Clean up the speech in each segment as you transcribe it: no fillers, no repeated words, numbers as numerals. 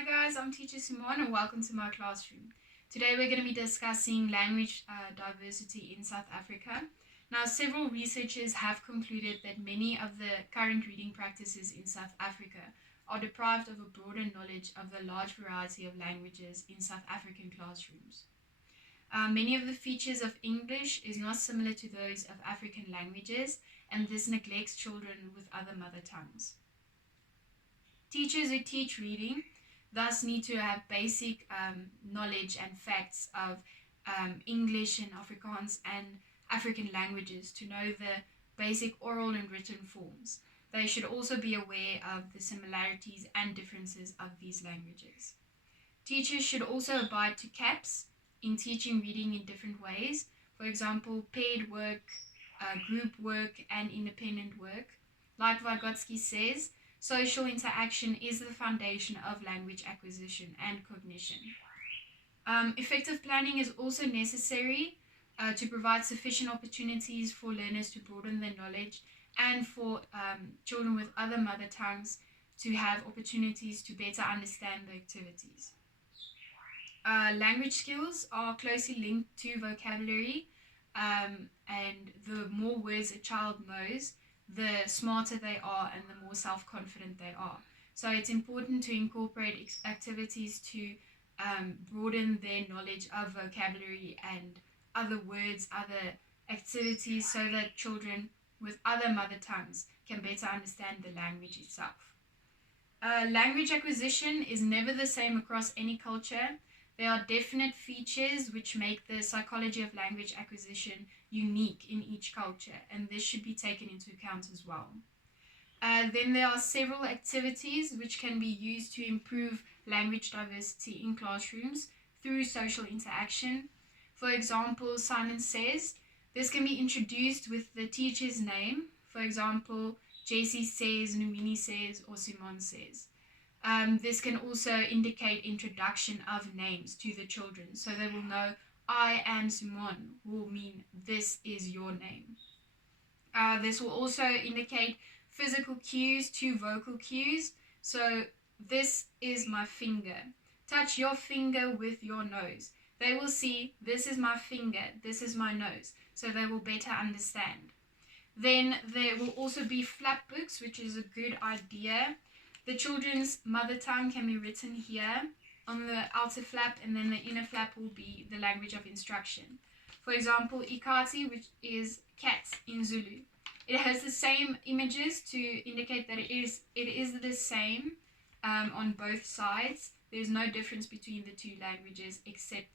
Hi guys, I'm teacher Simone and welcome to my classroom. Today we're going to be discussing language diversity in South Africa. Now, several researchers have concluded that many of the current reading practices in South Africa are deprived of a broader knowledge of the large variety of languages in South African classrooms. Many of the features of English is not similar to those of African languages, and this neglects children with other mother tongues. Teachers who teach reading thus need to have basic knowledge and facts of English and Afrikaans and African languages to know the basic oral and written forms. They should also be aware of the similarities and differences of these languages. Teachers should also abide to CAPS in teaching reading in different ways. For example, paired work, group work, and independent work. Like Vygotsky says, social interaction is the foundation of language acquisition and cognition. Effective planning is also necessary to provide sufficient opportunities for learners to broaden their knowledge and for children with other mother tongues to have opportunities to better understand the activities. Language skills are closely linked to vocabulary, and the more words a child knows, the smarter they are and the more self-confident they are. So it's important to incorporate activities to broaden their knowledge of vocabulary and other words, other activities, so that children with other mother tongues can better understand the language itself. Language acquisition is never the same across any culture. There are definite features which make the psychology of language acquisition unique in each culture, and this should be taken into account as well. Then there are several activities which can be used to improve language diversity in classrooms through social interaction. For example, Simon Says. This can be introduced with the teacher's name. For example, Jessie says, Numini says, or Simon says. This can also indicate introduction of names to the children, so they will know I am Simon will mean this is your name. This will also indicate physical cues to vocal cues. So this is my finger. Touch your finger with your nose. They will see this is my finger, this is my nose, so they will better understand. Then there will also be flap books, which is a good idea. The children's mother tongue can be written here on the outer flap, and then the inner flap will be the language of instruction. For example, Ikati, which is cat in Zulu. It has the same images to indicate that it is the same on both sides. There's no difference between the two languages except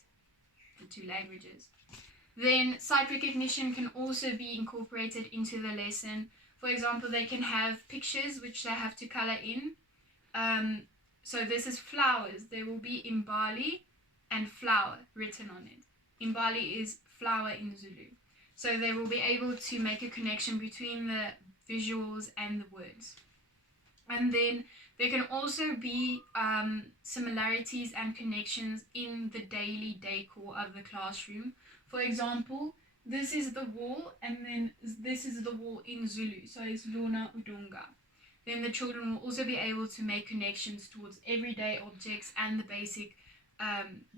the two languages. Then sight recognition can also be incorporated into the lesson. For example, they can have pictures which they have to color in. So this is flowers. There will be Imbali and flower written on it. Imbali is flower in Zulu. So they will be able to make a connection between the visuals and the words. And then there can also be similarities and connections in the daily decor of the classroom. For example, this is the wall, and then this is the wall in Zulu, so it's Lona Udonga. Then the children will also be able to make connections towards everyday objects and the basic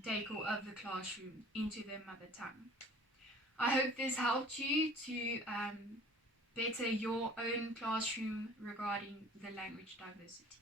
decor of the classroom into their mother tongue. I hope this helped you to better your own classroom regarding the language diversity.